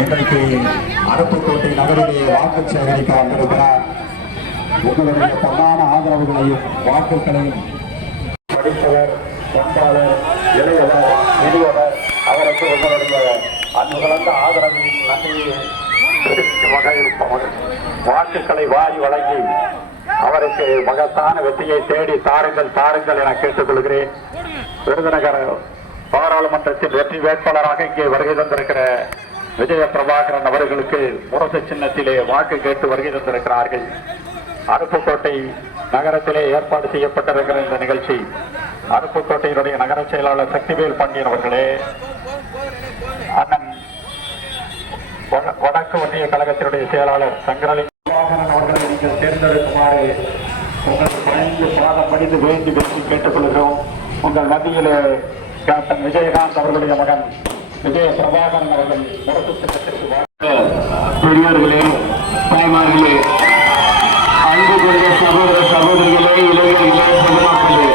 இன்றைக்கு அருப்புக்கோட்டை நகருடைய வாக்கு சேகரிக்க வந்திருக்கிறார் உங்களுடைய தமான ஆதரவுகளையும் வாக்குகளையும் படித்தவர் தொண்டாளர் இளையவர் முதியவர் அவருக்கு உங்களுடைய அன்பு கலந்த ஆதரவையும் நன்றியையும் தெரிவிக்கும் இருப்பவர்கள் வாக்குகளை வாரி வழங்கி அவருக்கு மகத்தான வெற்றியை தேடி தாருங்கள் தாருங்கள் என கேட்டுக்கொள்கிறேன். விருதுநகர் பாராளுமன்றத்தின் வெற்றி வேட்பாளராக இங்கே வருகை தந்திருக்கிற விஜய பிரபாகரன் அவர்களுக்கு முரசு சின்னத்திலே வாக்கு கேட்டு வருகை தந்திருக்கிறார்கள். அருப்புக்கோட்டை நகரத்திலே ஏற்பாடு செய்யப்பட்டிருக்கிற இந்த நிகழ்ச்சி அருப்புக்கோட்டையினுடைய நகர செயலாளர் சக்திவேல் பாண்டியன் அவர்களே அண்ணன் வட- வடக்கு ஒன்றிய கழகத்தினுடைய செயலாளர் சங்கரலிங்க அவர்களை நீங்கள் தேர்ந்தெடுக்குமாறு உங்கள் பணிந்து பாதம் படித்து வேண்டி வெற்றி கேட்டுக்கொள்கிறோம். உங்கள் மத்தியிலே கேப்டன் விஜயகாந்த் அவர்களுடைய மகன் விஜய பிரபாகரன் அவர்கள் முடக்கு திட்டத்திற்கு வா- பெரியோர்களே தாய்மார்களே கொண்ட சகோதர சகோதரிகளே இளைஞர்களே பொதுமக்களே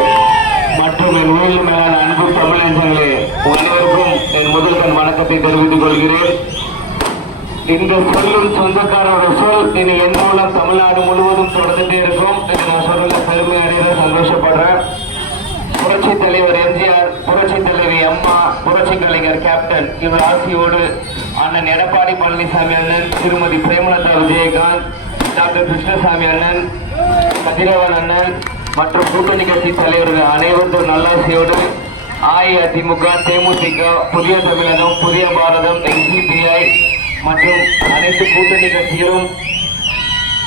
மற்றும் என் உயிர் மேலான அன்பு தமிழர்களே அனைவருக்கும் என் முதல் கண் வணக்கத்தை தெரிவித்துக் கொள்கிறேன். இந்த சொல்லும் சொந்தக்காரோட சொல் இனி என் மூலம் தமிழ்நாடு முழுவதும் தொடர்ந்துட்டே இருக்கும். இதை நான் சொல்ல பெருமை அடைகிற சந்தோஷப்படுறேன். புரட்சி தலைவர் எம்ஜிஆர் புரட்சி தலைவி அம்மா புரட்சி கலைஞர் கேப்டன் இவர் ஆசியோடு அண்ணன் எடப்பாடி பழனிசாமி அண்ணன் திருமதி பிரேமலதா விஜயகாந்த் டாக்டர் கிருஷ்ணசாமி அண்ணன் கதிரவன் அண்ணன் மற்றும் கூட்டணி கட்சி தலைவர்கள் அனைவரும் நல்லாசியோடு அஇஅதிமுக தேமுதிக புதிய தமிழகம் புதிய பாரதம் என்சிபிஐ மற்றும் அனைத்து கூட்டணி கட்சிகளும்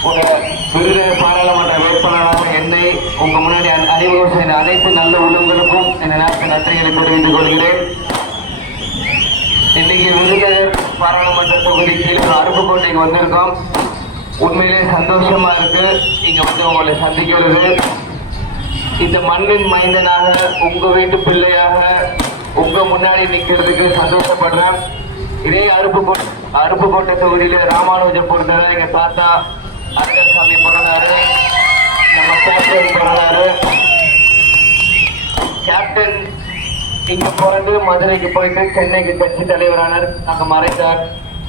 ஒரு விருது பாராளுமன்ற வேட்பாளராக என்னை உங்க முன்னாடி அறிமுகம் செய்த அனைத்து நல்ல உள்ளங்களுக்கும் என் நேரத்தில் நன்றிகளை தெரிவித்துக் கொள்கிறேன். இன்னைக்கு விருதுநகர் பாராளுமன்ற தொகுதி கீழே அருப்புக்கோட்டைக்கு வந்திருக்கோம். உண்மையிலே சந்தோஷமா இருக்கு. இங்க வந்து உங்களை சந்திக்கிறது. இந்த மண்ணின் மைந்தனாக உங்க வீட்டு பிள்ளையாக உங்க முன்னாடி நிக்கிறதுக்கு சந்தோஷப்படுறேன். இதே அருப்புக்கோட்டை அருப்புக்கோட்டை தொகுதியில ராமானுஜம் பொறுத்தவரை எங்க தாத்தா அரங்கசாமி பிறந்தாரு நம்ம கேப்டன் பிறந்தாரு கேப்டன் இங்க பிறந்து மதுரைக்கு போயிட்டு சென்னைக்கு கட்சி தலைவரானார். அங்க மறைந்தார்.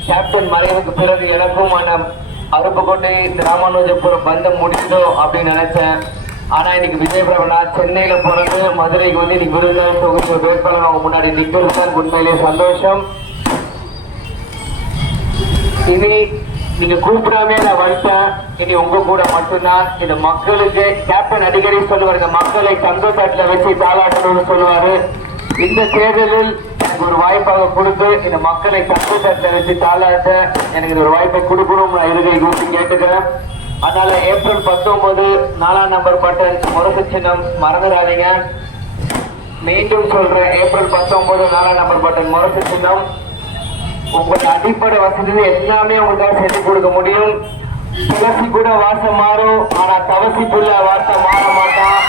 கேப்டன் மறைவுக்கு பிறகு எனக்கும் ஆன அருப்புக்கோட்டை ராமானுஜபுரம் பந்தம் முடிந்தோ அப்படின்னு நினைச்சேன். ஆனா இன்னைக்கு விஜய் பிரபலா சென்னையில பிறந்து மதுரைக்கு வந்து இன்னைக்கு விருதுநகர் தொகுதி வேட்பாளர் அவங்க முன்னாடி நிக்கிறது தான் உண்மையிலேயே சந்தோஷம். இனி நீங்க கூப்பிடாமே நான் வந்துட்டேன் இனி உங்க கூட மட்டும்தான். இந்த மக்களுக்கு கேப்டன் அடிக்கடி சொல்லுவாரு இந்த மக்களை தங்கத்தட்டுல வச்சு தாளாட்டணும்னு சொல்லுவாரு. இந்த தேர்தலில் எனக்கு ஒரு வாய்ப்பாக கொடுத்து இந்த மக்களை தங்கத்தட்டுல வச்சு தாளாட்ட எனக்கு இந்த ஒரு வாய்ப்பை கொடுக்கணும் நான் இருகை கூப்பி கேட்டுக்கிறேன். அதனால ஏப்ரல் பத்தொன்பது நாலாம் நம்பர் பட்டன் முரசு சின்னம் மறந்துடாதீங்க. மீண்டும் சொல்றேன் ஏப்ரல் பத்தொன்பது நாலாம் நம்பர் பட்டன் முரசு சின்னம். உங்களோட அடிப்படை வசதிகள் எல்லாமே உங்களால் செஞ்சு கொடுக்க முடியும். துளசி கூட வாசம் மாறும் ஆனா தவசிக்குள்ள புள்ள வாசம் மாற மாட்டான்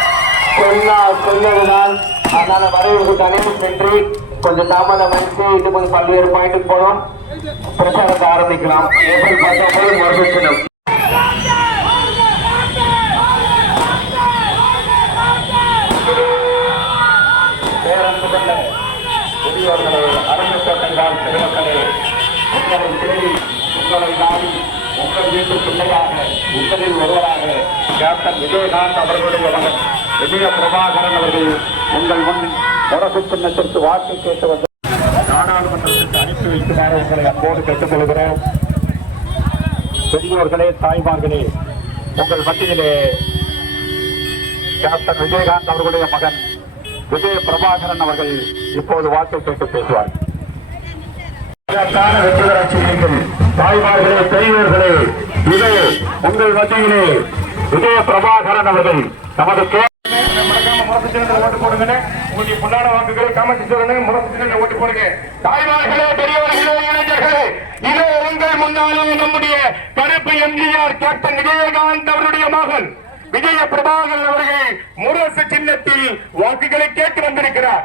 சொல்லா சொல்லதுதான் அதனால வரவேற்பு அனைவரும் சென்று கொஞ்சம் தாமதம் வச்சு இது கொஞ்சம் பல்வேறு பாயிண்ட்டுக்கு போனோம் பிரச்சாரத்தை ஆரம்பிக்கலாம். ஏப்ரல் பத்தொன்பது மறுபடியும் பெரியோர்களே அரசு பெருமக்களே. உங்களை தேடி உங்களை நாடி உங்கள் வீட்டு பிள்ளையாக உங்களில் ஒருவராக கேப்டன் விஜயகாந்த் அவர்களுடைய மகன் விஜய பிரபாகரன் அவர்கள் உங்கள் முன் முரசு சின்னத்திற்கு வாக்கு கேட்டு வந்த நாடாளுமன்றத்திற்கு அனுப்பி வைக்குமாறு உங்களை அன்போடு கேட்டுக்கொள்கிறோம் பெரியோர்களே தாய்மார்களே உங்கள் மத்தியிலே கேப்டன் விஜயகாந்த் அவர்களுடைய மகன் விஜய பிரபாகரன் அவர்கள் இப்போது வாக்கு கேட்டு பேசுவார். இதற்கான வெற்றி பெற செய்யுங்கள் தாய்மார்களே பெரியவர்களே இது உங்கள் மத்தியிலே விஜய பிரபாகரன் அவர்கள் நமது கே- மறக்காம ஓட்டு போடுங்க உங்களுடைய பொன்னாட வாக்குகள் காமத்தி முரசு ஓட்டு போடுங்க. தாய்மார்களே பெரியவர்களே இளைஞர்களே இதோ உங்கள் முன்னாலே நம்முடைய கருப்பு எம்ஜிஆர் கேப்டன் விஜயகாந்த் அவருடைய மகன் விஜய பிரபாகரன் அவர்கள் முரசு சின்னத்தில் வாக்குகளை கேட்டு வந்திருக்கிறார்.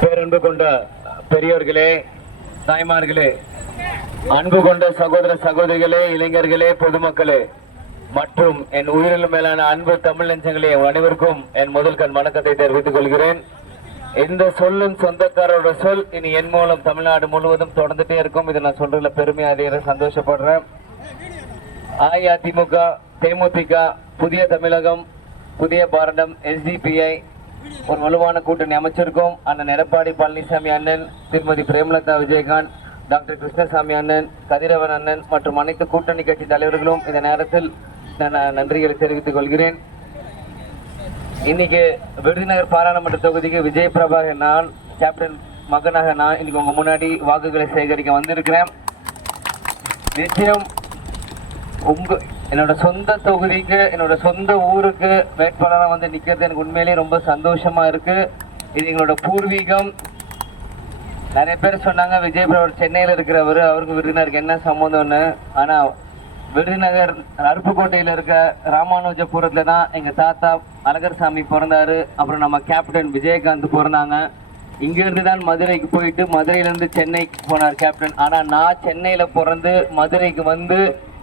பேரன்பு கொண்ட பெரியோர்களே தாய்மார்களே அன்பு கொண்ட சகோதர சகோதரிகளே இளைஞர்களே பொதுமக்களே மற்றும் என் உயிரில் மேலான அன்பு தமிழ் நெஞ்சங்களே அனைவருக்கும் என் முதல் கண் வணக்கத்தை தெரிவித்துக் கொள்கிறேன். இந்த சொல்லும் சொந்தக்காரோட சொல் இனி என் மூலம் தமிழ்நாடு முழுவதும் தொடர்ந்துட்டே இருக்கும். இதை நான் சொல்றதுல பெருமையா அதிக சந்தோஷப்படுறேன். அஇஅதிமுக தேமுதிக புதிய தமிழகம் புதிய பாரதம் எஸ்டிபிஐ ஒரு வலுவான கூட்டணி அமைச்சிருக்கோம். அண்ணன் எடப்பாடி பழனிசாமி அண்ணன் திருமதி பிரேமலதா விஜயகாந்த் டாக்டர் கிருஷ்ணசாமி அண்ணன் கதிரவன் அண்ணன் மற்றும் அனைத்து கூட்டணி கட்சி தலைவர்களும் இந்த நேரத்தில் நான் நன்றிகளை தெரிவித்துக் கொள்கிறேன். இன்னைக்கு விருதுநகர் பாராளுமன்ற தொகுதிக்கு விஜய் பிரபாகர் நான் கேப்டன் மகனாக நான் இன்னைக்கு உங்க முன்னாடி வாக்குகளை சேகரிக்க வந்திருக்கிறேன். நிச்சயம் உங்கள் என்னோட சொந்த தொகுதிக்கு என்னோட சொந்த ஊருக்கு வேட்பாளராக வந்து நிற்கிறது எனக்கு உண்மையிலேயே ரொம்ப சந்தோஷமாக இருக்குது இது எங்களோட பூர்வீகம். நிறைய பேர் சொன்னாங்க விஜயபுரம் சென்னையில் இருக்கிறவர் அவருக்கு விருதுநகருக்கு என்ன சம்மந்தம்னு ஆனால் விருதுநகர் அருப்புக்கோட்டையில் இருக்க ராமானுஜபுரத்தில் தான் எங்கள் தாத்தா அழகர்சாமி பிறந்தாரு. அப்புறம் நம்ம கேப்டன் விஜயகாந்த் பிறந்தாங்க. இங்கேருந்து தான் மதுரைக்கு போயிட்டு மதுரையிலேருந்து சென்னைக்கு போனார் கேப்டன். ஆனால் நான் சென்னையில் பிறந்து மதுரைக்கு வந்து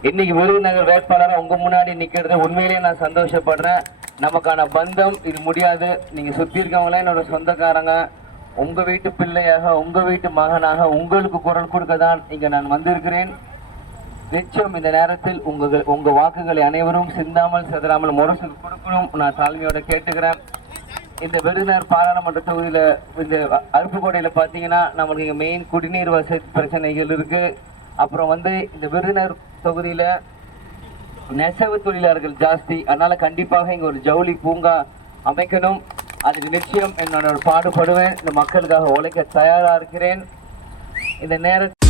இன்னைக்கு விருதுநகர் வேட்பாளராக உங்கள் முன்னாடி நிற்கிறது உண்மையிலேயே நான் சந்தோஷப்படுறேன். நமக்கான பந்தம் இது முடியாது. நீங்கள் சுற்றி இருக்கவங்களாம் என்னோட சொந்தக்காரங்க. உங்கள் வீட்டு பிள்ளையாக உங்கள் வீட்டு மகனாக உங்களுக்கு குரல் கொடுக்க தான் இங்க நான் வந்திருக்கிறேன். நிச்சயம் இந்த நேரத்தில் உங்கள் உங்க வாக்குகளை அனைவரும் சிந்தாமல் சிதறாமல் முரசு கொடுக்கணும். நான் தாழ்மையோட கேட்டுக்கிறேன். இந்த விருதுநகர் பாராளுமன்ற தொகுதியில இந்த அருப்புக்கோட்டையில் பாத்தீங்கன்னா நம்மளுக்கு மெயின் குடிநீர் வசதி பிரச்சனைகள் இருக்கு. அப்புறம் வந்து இந்த விருதுநகர் தொகுதியில நெசவு தொழிலாளர்கள் ஜாஸ்தி. அதனால கண்டிப்பாக இங்க ஒரு ஜவுளி பூங்கா அமைக்கணும். அதுக்கு நிச்சயம் என்னோட பாடுபடுவேன். இந்த மக்களுக்காக உழைக்க தயாரா இருக்கிறேன். இந்த நேரத்தில்